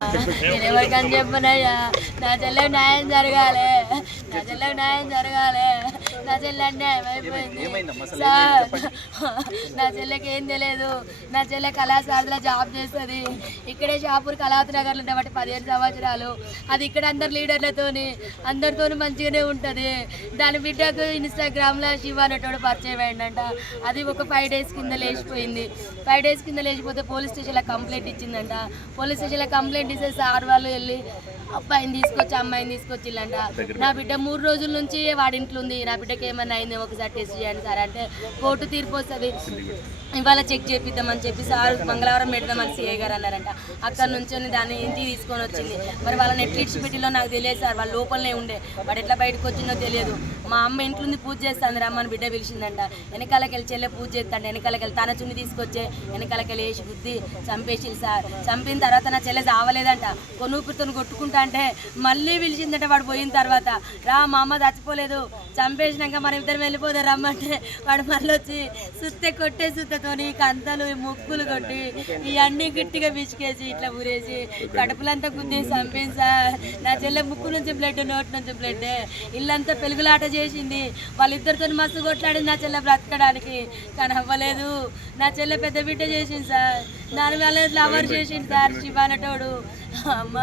నేనెవరికని చెప్పనయ్యా, నా చెల్లెకి న్యాయం జరగాలి, నా చెల్లెకి న్యాయం జరగాలి, నా చెల్లె అన్యాయం అయిపోయింది సార్. నా చెల్లెకి ఏం తెలియదు, నా చెల్లె కళాశాలలో జాబ్ చేస్తుంది. ఇక్కడే షాపూర్ కళావతి నగర్లో ఉండబట్టి 15 సంవత్సరాలు. అది ఇక్కడ అందరు లీడర్లతోని అందరితోని మంచిగానే ఉంటుంది. దాని బిడ్డకు ఇన్స్టాగ్రామ్లో శివ అనేటోడు పరిచయం అయిందంట. అది ఒక 5 days కింద లేచిపోయింది. 5 days కింద లేచిపోతే పోలీస్ స్టేషన్లో కంప్లైంట్ ఇచ్చిందంట. పోలీస్ స్టేషన్లో కంప్లైంట్ ఇస్తే సార్ వాళ్ళు వెళ్ళి అబ్బాయిని తీసుకొచ్చి అమ్మాయిని తీసుకొచ్చిల్లంట. నా బిడ్డ 3 రోజుల నుంచి వాడింట్లో ఉంది, నా బిడ్డకి ఏమన్నా అయింది ఒకసారి టెస్ట్ చేయండి సార్ అంటే కోర్టు తీర్పు వస్తుంది, ఇవాళ చెక్ చేపిద్దామని చెప్పి సార్ మంగళవారం పెడదామని సిఐ గారు అన్నారంట. అక్కడ నుంచి దాన్ని ఇంటికి తీసుకొని వచ్చింది. మరి వాళ్ళని ఎట్లిడ్చి పెట్టిలో నాకు తెలియదు సార్, వాళ్ళ లోపలనే ఉండే, వాడు ఎట్లా బయటకు వచ్చిందో తెలియదు. మా అమ్మ ఇంట్లో పూజ చేస్తాను రమ్మని బిడ్డ పిలిచిందంట. వెనకాలకి వెళ్ళి చెల్లె పూజ చేస్తాడు, వెనకాలకి వెళ్ళి తన చున్ని తీసుకొచ్చే వెనకాలకి వెళ్ళి వేసి బుద్ధి చంపేసింది సార్. చంపిన తర్వాత నా చెల్లె చావలేదంట, కొనుక్కుతో కొట్టుకుంటా అంటే మళ్ళీ పిలిచిందంట. వాడు పోయిన తర్వాత రా మా అమ్మ చచ్చిపోలేదు, చంపేసినాక మనం ఇద్దరు వెళ్ళిపోదాం రమ్మంటే వాడు మళ్ళీ వచ్చి సుత్తే కొట్టే సుత్తతోని కంతలు ముక్కులు కొట్టి ఇవన్నీ గట్టిగా పిసికేసి ఇట్లా ఊరేసి కడుపులంతా గుద్దేసి చంపింది సార్. నా చెల్లె ముక్కు నుంచి బ్లడ్, నోటి నుంచి బ్లడ్, ఇల్లంతా పెరుగులాట చేసింది. వాళ్ళిద్దరితో మస్తు కొట్లాడింది నా చెల్లె బ్రతకడానికి, కానీ అవ్వలేదు. నా చెల్లె పెద్ద బిడ్డ చేసింది సార్, దాని వల్ల లవర్ చేసింది సార్ శివానటోడు. అమ్మ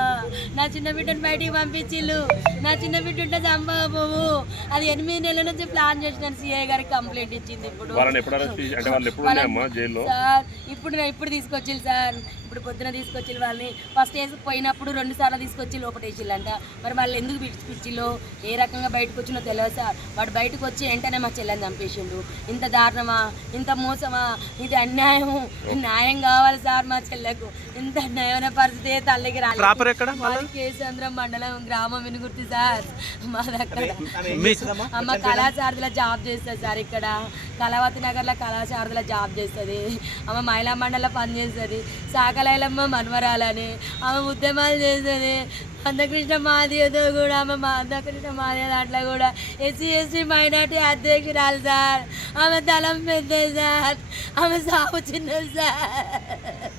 నా చిన్న బిడ్డను బయటికి పంపించిళ్ళు, నా చిన్న బిడ్డ ఉంటే చంపకపోవు. అది 8 నెలల నుంచి ప్లాన్ చేసినాను. సిఐ గారికి కంప్లైంట్ ఇచ్చింది. ఇప్పుడు సార్ ఇప్పుడు తీసుకొచ్చిల్లు సార్, ఇప్పుడు పొద్దున తీసుకొచ్చి వాళ్ళని ఫస్ట్ వేసి పోయినప్పుడు 2 సార్లు తీసుకొచ్చి లోపటేసిల్లంట. మరి వాళ్ళు ఎందుకు పిచ్చిల్లో ఏ రకంగా బయటకు వచ్చినో తెలియదు సార్. వాడు బయటకు వచ్చి వెంటనే మా చెల్లెని చంపేసిండు. ఇంత దారుణమా, ఇంత మోసమా, ఇది అన్యాయం. న్యాయం కావాలి సార్ మా చెల్లెకు. ఇంత అన్యాయమైన పరిస్థితి తల్లికి రాలేదు. కేసంద్రం మండలం గ్రామం వినుగుర్తి సార్. మా దగ్గర అమ్మ కళాశారదిలో జాబ్ చేస్తుంది సార్. ఇక్కడ కళావతి నగర్లో కళాశారదిలో జాబ్ చేస్తుంది. ఆమె మహిళా మండలిలో పనిచేస్తుంది. సాకలైలమ్మ మన్వరాలని ఆమె ఉద్యమాలు చేస్తుంది. మందకృష్ణ మాదియతో కూడా ఆమె మందకృష్ణ మాదియ దాంట్లో కూడా SC/ST మైనార్టీ అధ్యక్షురాలు సార్. ఆమె దళం పెద్దది సార్, ఆమె సాగు చిన్నది సార్.